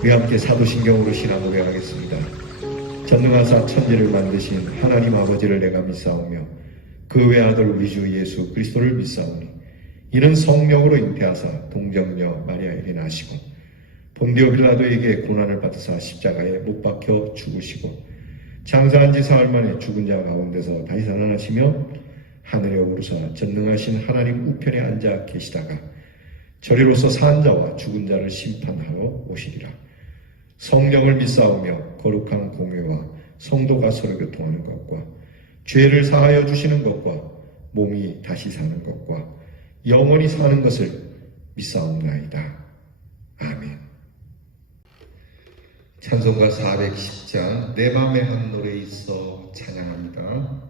우리 함께 사도신경으로 신앙 고백하겠습니다. 전능하사 천지를 만드신 하나님 아버지를 내가 믿사오며 그 외아들 우리 주 예수 그리스도를 믿사오니 이는 성령으로 잉태하사 동정녀 마리아에게 나시고 본디오 빌라도에게 고난을 받으사 십자가에 못 박혀 죽으시고 장사한 지 사흘 만에 죽은 자 가운데서 다시 살아나시며 하늘에 오르사 전능하신 하나님 우편에 앉아 계시다가 저리로서 산 자와 죽은 자를 심판하러 오시리라. 성령을 믿사오며 거룩한 공회와 성도가 서로 교통하는 것과 죄를 사하여 주시는 것과 몸이 다시 사는 것과 영원히 사는 것을 믿사옵나이다. 아멘. 찬송가 410장 내 맘에 한 노래 있어 찬양합니다.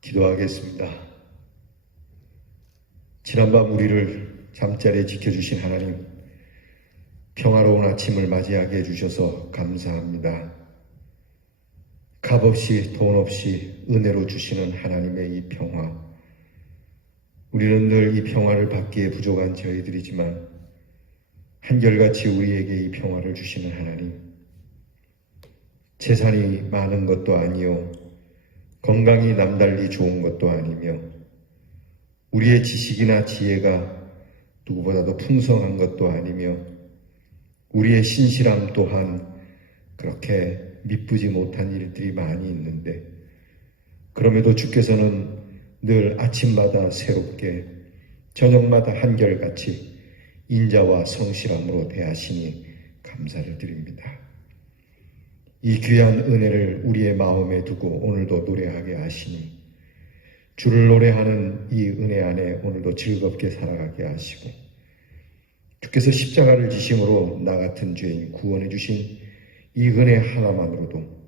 기도하겠습니다. 지난밤 우리를 잠자리에 지켜주신 하나님, 평화로운 아침을 맞이하게 해주셔서 감사합니다. 값없이 돈 없이 은혜로 주시는 하나님의 이 평화, 우리는 늘 이 평화를 받기에 부족한 저희들이지만 한결같이 우리에게 이 평화를 주시는 하나님, 재산이 많은 것도 아니요 건강이 남달리 좋은 것도 아니며 우리의 지식이나 지혜가 누구보다도 풍성한 것도 아니며 우리의 신실함 또한 그렇게 미쁘지 못한 일들이 많이 있는데 그럼에도 주께서는 늘 아침마다 새롭게 저녁마다 한결같이 인자와 성실함으로 대하시니 감사를 드립니다. 이 귀한 은혜를 우리의 마음에 두고 오늘도 노래하게 하시니 주를 노래하는 이 은혜 안에 오늘도 즐겁게 살아가게 하시고 주께서 십자가를 지심으로 나 같은 죄인 구원해 주신 이 은혜 하나만으로도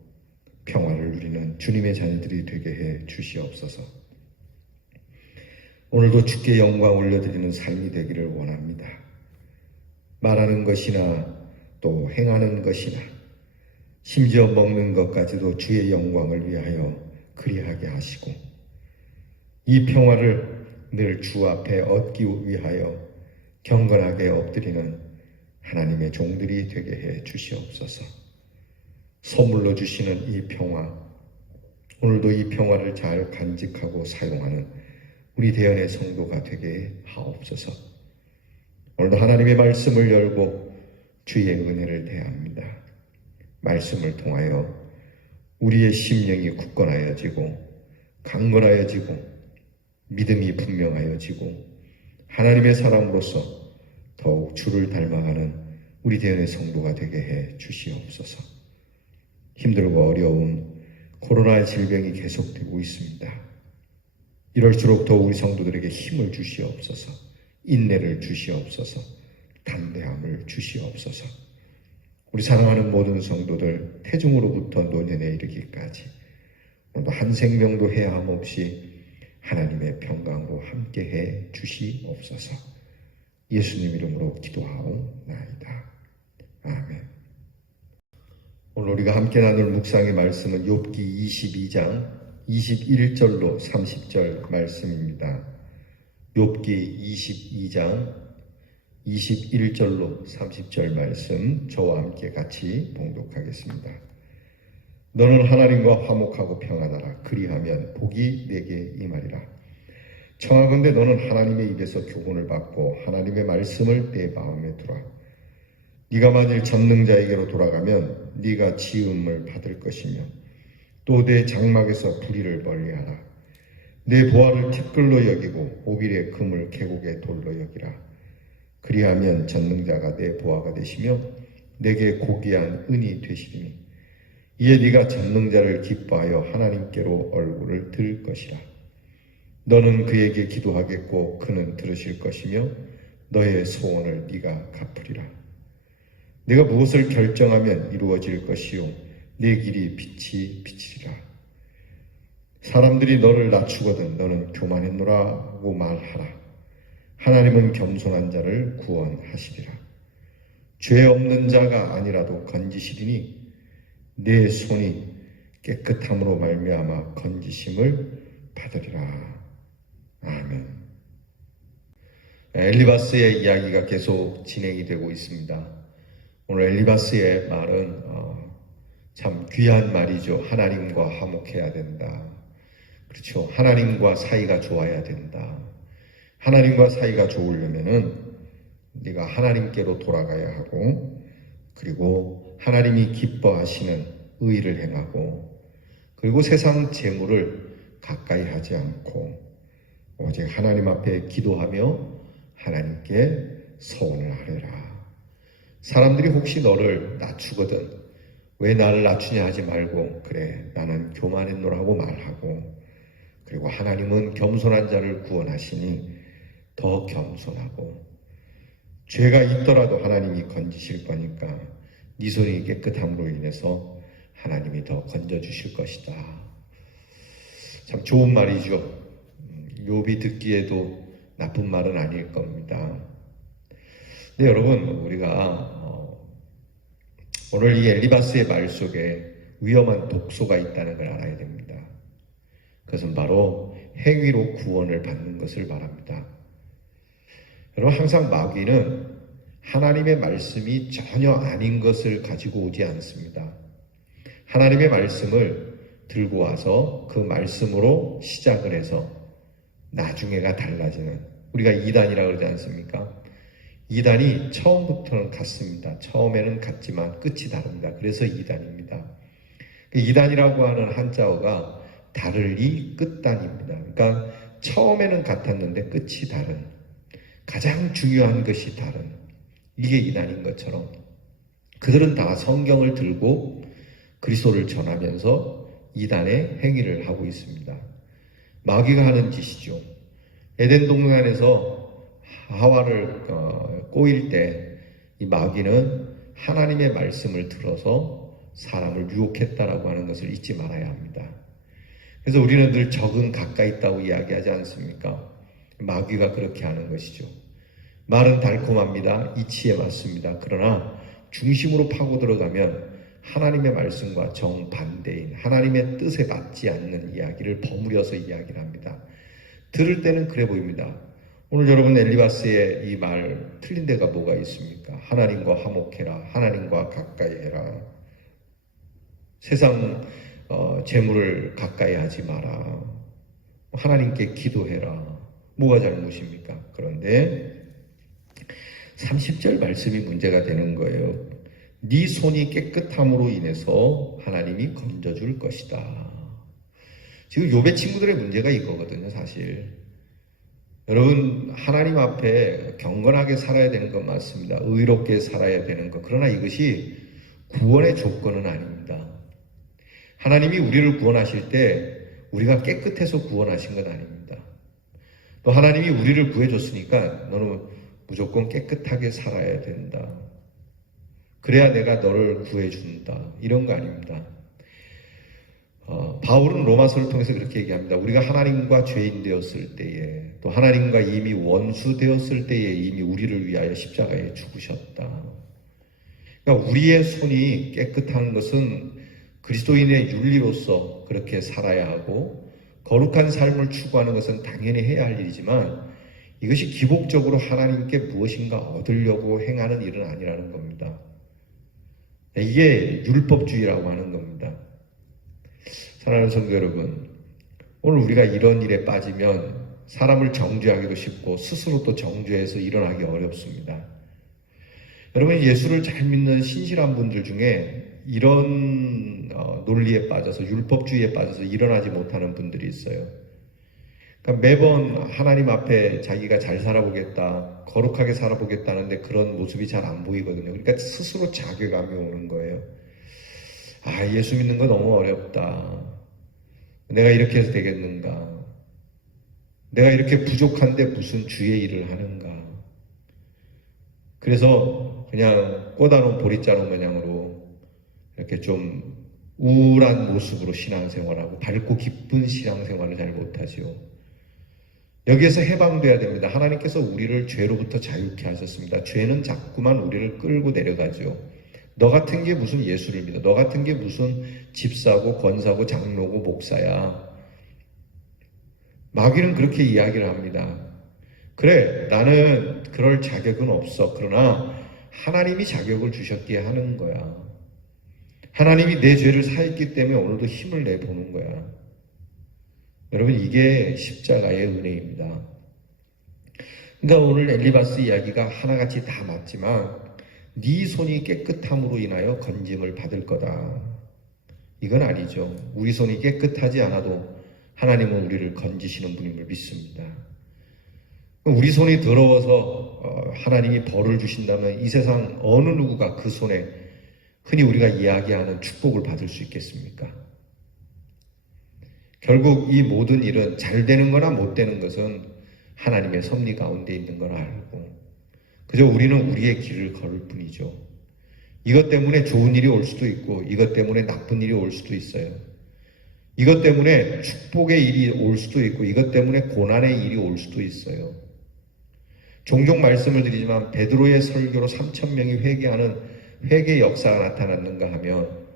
평화를 누리는 주님의 자녀들이 되게 해 주시옵소서. 오늘도 주께 영광 올려드리는 삶이 되기를 원합니다. 말하는 것이나 또 행하는 것이나 심지어 먹는 것까지도 주의 영광을 위하여 그리하게 하시고 이 평화를 늘 주 앞에 얻기 위하여 경건하게 엎드리는 하나님의 종들이 되게 해 주시옵소서. 선물로 주시는 이 평화, 오늘도 이 평화를 잘 간직하고 사용하는 우리 대연의 성도가 되게 하옵소서. 오늘도 하나님의 말씀을 열고 주의 은혜를 대합니다. 말씀을 통하여 우리의 심령이 굳건하여지고 강건하여지고 믿음이 분명하여지고 하나님의 사람으로서 더욱 주를 닮아가는 우리 대연의 성도가 되게 해 주시옵소서. 힘들고 어려운 코로나의 질병이 계속되고 있습니다. 이럴수록 더 우리 성도들에게 힘을 주시옵소서. 인내를 주시옵소서. 담대함을 주시옵소서. 우리 사랑하는 모든 성도들 태중으로부터 노년에 이르기까지 오늘도 한 생명도 해함 없이 하나님의 평강으로 함께해 주시옵소서. 예수님 이름으로 기도하옵나이다. 아멘. 오늘 우리가 함께 나눌 묵상의 말씀은 욥기 22장 21절로 30절 말씀입니다. 욥기 22장 21절로 30절 말씀 저와 함께 같이 봉독하겠습니다. 너는 하나님과 화목하고 평안하라. 그리하면 복이 내게 임하리라. 청하건대 너는 하나님의 입에서 교훈을 받고 하나님의 말씀을 내 마음에 두라. 네가 만일 전능자에게로 돌아가면 네가 지음을 받을 것이며 또 내 장막에서 불의를 멀리하라. 내 보화를 티끌로 여기고 오빌의 금을 계곡의 돌로 여기라. 그리하면 전능자가 내 보화가 되시며 내게 고귀한 은이 되시리니 이에 네가 전능자를 기뻐하여 하나님께로 얼굴을 들 것이라. 너는 그에게 기도하겠고 그는 들으실 것이며 너의 소원을 네가 갚으리라. 내가 무엇을 결정하면 이루어질 것이요 내 길이 빛이 비치리라. 사람들이 너를 낮추거든 너는 교만했노라고 말하라. 하나님은 겸손한 자를 구원하시리라. 죄 없는 자가 아니라도 건지시리니 내 손이 깨끗함으로 말미암아 건지심을 받으리라. 아멘. 엘리바스의 이야기가 계속 진행이 되고 있습니다. 오늘 엘리바스의 말은 참 귀한 말이죠. 하나님과 화목해야 된다. 그렇죠. 하나님과 사이가 좋아야 된다. 하나님과 사이가 좋으려면은 네가 하나님께로 돌아가야 하고 그리고 하나님이 기뻐하시는 의를 행하고 그리고 세상 재물을 가까이 하지 않고 오직 하나님 앞에 기도하며 하나님께 서원을 하리라. 사람들이 혹시 너를 낮추거든 왜 나를 낮추냐 하지 말고 그래 나는 교만했노라고 말하고 그리고 하나님은 겸손한 자를 구원하시니 더 겸손하고 죄가 있더라도 하나님이 건지실 거니까 네 손이 깨끗함으로 인해서 하나님이 더 건져주실 것이다. 참 좋은 말이죠. 욥이 듣기에도 나쁜 말은 아닐 겁니다. 근데 여러분 우리가 오늘 이 엘리바스의 말 속에 위험한 독소가 있다는 걸 알아야 됩니다. 그것은 바로 행위로 구원을 받는 것을 말합니다. 여러분 항상 마귀는 하나님의 말씀이 전혀 아닌 것을 가지고 오지 않습니다. 하나님의 말씀을 들고 와서 그 말씀으로 시작을 해서 나중에가 달라지는, 우리가 이단이라고 그러지 않습니까? 이단이 처음부터는 같습니다. 처음에는 같지만 끝이 다릅니다. 그래서 이단입니다. 이단이라고 하는 한자어가 다르리 끝단입니다. 그러니까 처음에는 같았는데 끝이 다른, 가장 중요한 것이 다른, 이게 이단인 것처럼 그들은 다 성경을 들고 그리스도를 전하면서 이단의 행위를 하고 있습니다. 마귀가 하는 짓이죠. 에덴 동산에서 하와를 꼬일 때 이 마귀는 하나님의 말씀을 들어서 사람을 유혹했다라고 하는 것을 잊지 말아야 합니다. 그래서 우리는 늘 적은 가까이 있다고 이야기하지 않습니까? 마귀가 그렇게 하는 것이죠. 말은 달콤합니다. 이치에 맞습니다. 그러나 중심으로 파고 들어가면 하나님의 말씀과 정반대인, 하나님의 뜻에 맞지 않는 이야기를 버무려서 이야기를 합니다. 들을 때는 그래 보입니다. 오늘 여러분 엘리바스의 이 말 틀린 데가 뭐가 있습니까? 하나님과 화목해라, 하나님과 가까이 해라, 세상 재물을 가까이 하지 마라, 하나님께 기도해라. 뭐가 잘못입니까? 그런데 30절 말씀이 문제가 되는 거예요. 네 손이 깨끗함으로 인해서 하나님이 건져줄 것이다. 지금 욥의 친구들의 문제가 이거거든요, 사실. 여러분, 하나님 앞에 경건하게 살아야 되는 건 맞습니다. 의롭게 살아야 되는 것. 그러나 이것이 구원의 조건은 아닙니다. 하나님이 우리를 구원하실 때 우리가 깨끗해서 구원하신 건 아닙니다. 또 하나님이 우리를 구해줬으니까 너는 무조건 깨끗하게 살아야 된다. 그래야 내가 너를 구해준다. 이런 거 아닙니다. 바울은 로마서를 통해서 그렇게 얘기합니다. 우리가 하나님과 죄인 되었을 때에, 또 하나님과 이미 원수 되었을 때에 이미 우리를 위하여 십자가에 죽으셨다. 그러니까 우리의 손이 깨끗한 것은 그리스도인의 윤리로서 그렇게 살아야 하고, 거룩한 삶을 추구하는 것은 당연히 해야 할 일이지만 이것이 기복적으로 하나님께 무엇인가 얻으려고 행하는 일은 아니라는 겁니다. 이게 율법주의라고 하는 겁니다. 사랑하는 성도 여러분, 오늘 우리가 이런 일에 빠지면 사람을 정죄하기도 쉽고 스스로 또 정죄해서 일어나기 어렵습니다. 여러분, 예수를 잘 믿는 신실한 분들 중에 이런 논리에 빠져서, 율법주의에 빠져서 일어나지 못하는 분들이 있어요. 그러니까 매번 하나님 앞에 자기가 잘 살아보겠다, 거룩하게 살아보겠다는데 그런 모습이 잘 안 보이거든요. 그러니까 스스로 자괴감이 오는 거예요. 아, 예수 믿는 거 너무 어렵다. 내가 이렇게 해서 되겠는가? 내가 이렇게 부족한데 무슨 주의 일을 하는가? 그래서 그냥 꽂아놓은 보릿자루 마냥으로 이렇게 좀 우울한 모습으로 신앙생활하고 밝고 기쁜 신앙생활을 잘 못하지요. 여기에서 해방돼야 됩니다. 하나님께서 우리를 죄로부터 자유케 하셨습니다. 죄는 자꾸만 우리를 끌고 내려가죠. 너 같은 게 무슨 예수를 믿어? 너 같은 게 무슨 집사고 권사고 장로고 목사야? 마귀는 그렇게 이야기를 합니다. 그래, 나는 그럴 자격은 없어. 그러나 하나님이 자격을 주셨기에 하는 거야. 하나님이 내 죄를 사했기 때문에 오늘도 힘을 내보는 거야. 여러분, 이게 십자가의 은혜입니다. 그러니까 오늘 엘리바스 이야기가 하나같이 다 맞지만 네 손이 깨끗함으로 인하여 건짐을 받을 거다. 이건 아니죠. 우리 손이 깨끗하지 않아도 하나님은 우리를 건지시는 분임을 믿습니다. 우리 손이 더러워서 하나님이 벌을 주신다면 이 세상 어느 누구가 그 손에 흔히 우리가 이야기하는 축복을 받을 수 있겠습니까? 결국 이 모든 일은 잘 되는 거나 못 되는 것은 하나님의 섭리 가운데 있는 걸 알고 그저 우리는 우리의 길을 걸을 뿐이죠. 이것 때문에 좋은 일이 올 수도 있고 이것 때문에 나쁜 일이 올 수도 있어요. 이것 때문에 축복의 일이 올 수도 있고 이것 때문에 고난의 일이 올 수도 있어요. 종종 말씀을 드리지만 베드로의 설교로 3,000명이 회개하는 회개 역사가 나타났는가 하면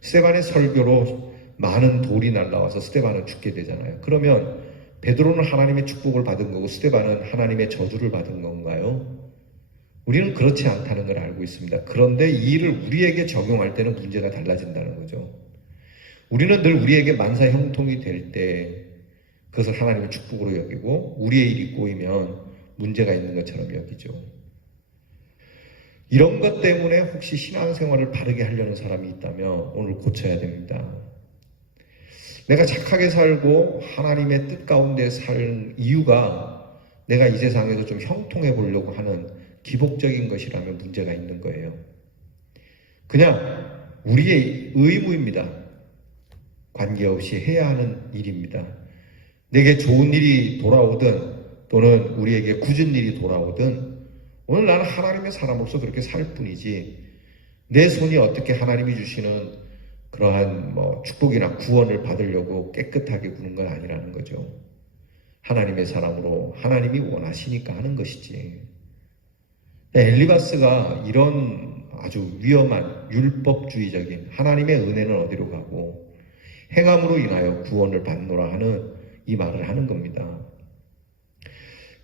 스데반의 설교로 많은 돌이 날라와서 스데반은 죽게 되잖아요. 그러면 베드로는 하나님의 축복을 받은 거고 스데반은 하나님의 저주를 받은 건가요? 우리는 그렇지 않다는 걸 알고 있습니다. 그런데 이 일을 우리에게 적용할 때는 문제가 달라진다는 거죠. 우리는 늘 우리에게 만사 형통이 될 때 그것을 하나님의 축복으로 여기고 우리의 일이 꼬이면 문제가 있는 것처럼 여기죠. 이런 것 때문에 혹시 신앙생활을 바르게 하려는 사람이 있다면 오늘 고쳐야 됩니다. 내가 착하게 살고 하나님의 뜻 가운데 살 이유가 내가 이 세상에서 좀 형통해 보려고 하는 기복적인 것이라면 문제가 있는 거예요. 그냥 우리의 의무입니다. 관계없이 해야 하는 일입니다. 내게 좋은 일이 돌아오든 또는 우리에게 굳은 일이 돌아오든 오늘 나는 하나님의 사람으로서 그렇게 살 뿐이지 내 손이 어떻게 하나님이 주시는 그러한 축복이나 구원을 받으려고 깨끗하게 구는 건 아니라는 거죠. 하나님의 사람으로 하나님이 원하시니까 하는 것이지. 엘리바스가 이런 아주 위험한 율법주의적인 하나님의 은혜는 어디로 가고 행함으로 인하여 구원을 받노라 하는 이 말을 하는 겁니다.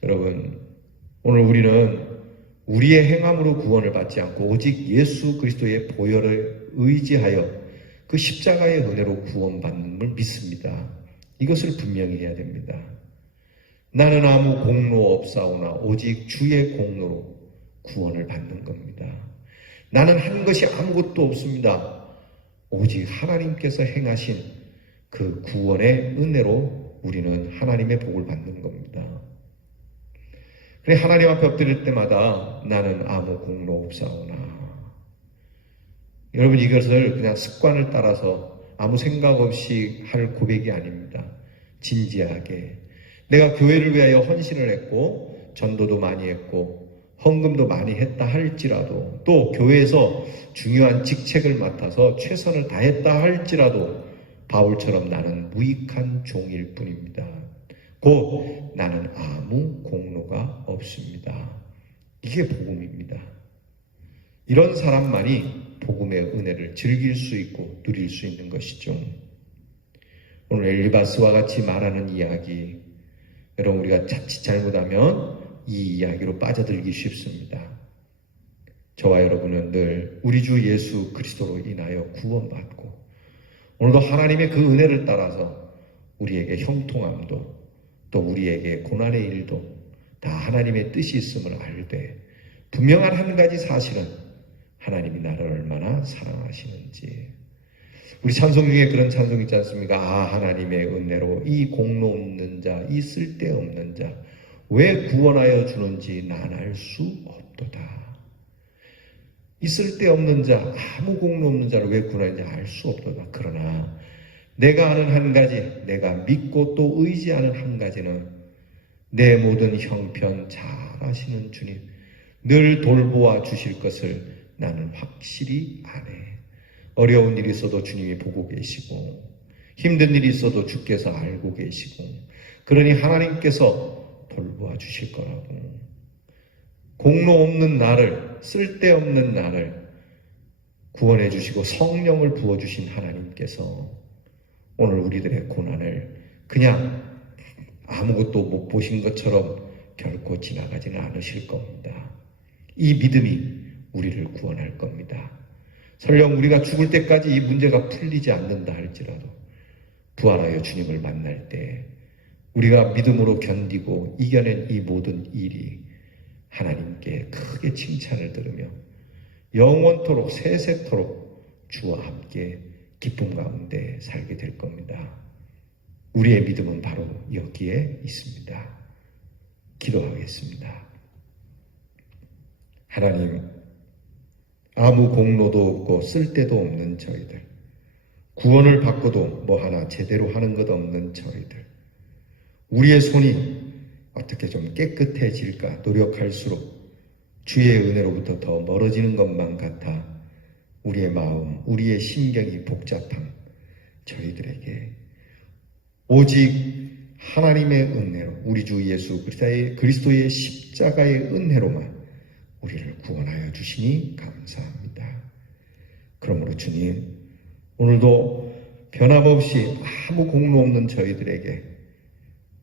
여러분, 오늘 우리는 우리의 행함으로 구원을 받지 않고 오직 예수 그리스도의 보혈을 의지하여 그 십자가의 은혜로 구원받는을 믿습니다. 이것을 분명히 해야 됩니다. 나는 아무 공로 없사오나 오직 주의 공로로 구원을 받는 겁니다. 나는 한 것이 아무것도 없습니다. 오직 하나님께서 행하신 그 구원의 은혜로 우리는 하나님의 복을 받는 겁니다. 그래 하나님 앞에 엎드릴 때마다 나는 아무 공로 없사오나. 여러분 이것을 그냥 습관을 따라서 아무 생각 없이 할 고백이 아닙니다. 진지하게 내가 교회를 위하여 헌신을 했고 전도도 많이 했고 헌금도 많이 했다 할지라도 또 교회에서 중요한 직책을 맡아서 최선을 다했다 할지라도 바울처럼 나는 무익한 종일 뿐입니다. 곧 나는 아무 공로가 없습니다. 이게 복음입니다. 이런 사람만이 복음의 은혜를 즐길 수 있고 누릴 수 있는 것이죠. 오늘 엘리바스와 같이 말하는 이야기, 여러분 우리가 자칫 잘못하면 이 이야기로 빠져들기 쉽습니다. 저와 여러분은 늘 우리 주 예수 그리스도로 인하여 구원받고 오늘도 하나님의 그 은혜를 따라서 우리에게 형통함도 또 우리에게 고난의 일도 다 하나님의 뜻이 있음을 알되 분명한 한 가지 사실은 하나님이 나를 얼마나 사랑하시는지. 우리 찬송 중에 그런 찬송 있지 않습니까? 아 하나님의 은혜로 이 공로 없는 자, 이 쓸데없는 자 왜 구원하여 주는지 난 알 수 없도다. 이 쓸데없는 자, 아무 공로 없는 자를 왜 구원하는지 알 수 없도다. 그러나 내가 아는 한 가지, 내가 믿고 또 의지하는 한 가지는 내 모든 형편 잘 아시는 주님 늘 돌보아 주실 것을 나는 확실히 아네. 어려운 일이 있어도 주님이 보고 계시고 힘든 일이 있어도 주께서 알고 계시고 그러니 하나님께서 돌보아 주실 거라고. 공로 없는 나를, 쓸데없는 나를 구원해 주시고 성령을 부어주신 하나님께서 오늘 우리들의 고난을 그냥 아무것도 못 보신 것처럼 결코 지나가지는 않으실 겁니다. 이 믿음이 우리를 구원할 겁니다. 설령 우리가 죽을 때까지 이 문제가 풀리지 않는다 할지라도 부활하여 주님을 만날 때 우리가 믿음으로 견디고 이겨낸 이 모든 일이 하나님께 크게 칭찬을 들으며 영원토록 세세토록 주와 함께 기쁨 가운데 살게 될 겁니다. 우리의 믿음은 바로 여기에 있습니다. 기도하겠습니다. 하나님, 아무 공로도 없고 쓸데도 없는 저희들, 구원을 받고도 뭐 하나 제대로 하는 것 없는 저희들, 우리의 손이 어떻게 좀 깨끗해질까 노력할수록 주의 은혜로부터 더 멀어지는 것만 같아 우리의 마음, 우리의 심경이 복잡한 저희들에게 오직 하나님의 은혜로 우리 주 예수 그리스도의 십자가의 은혜로만 우리를 구원하여 주시니 감사합니다. 그러므로 주님, 오늘도 변함없이 아무 공로 없는 저희들에게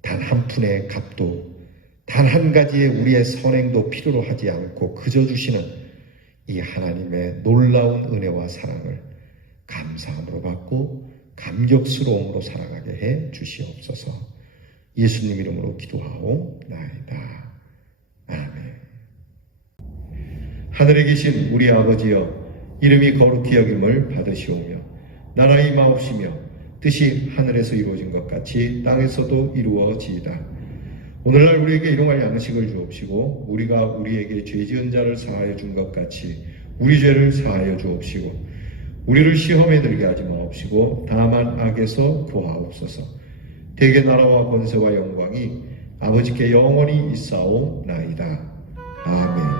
단 한 푼의 값도 단 한 가지의 우리의 선행도 필요로 하지 않고 그저 주시는 이 하나님의 놀라운 은혜와 사랑을 감사함으로 받고 감격스러움으로 살아가게 해 주시옵소서. 예수님 이름으로 기도하옵나이다. 아멘. 하늘에 계신 우리 아버지여, 이름이 거룩히 여김을 받으시오며 나라의 임하옵시며 뜻이 하늘에서 이루어진 것 같이 땅에서도 이루어지이다. 오늘날 우리에게 일용할 양식을 주옵시고 우리가 우리에게 죄 지은 자를 사하여 준 것 같이 우리 죄를 사하여 주옵시고 우리를 시험에 들게 하지 마옵시고 다만 악에서 구하옵소서. 대개 나라와 권세와 영광이 아버지께 영원히 있사옵나이다. 아멘.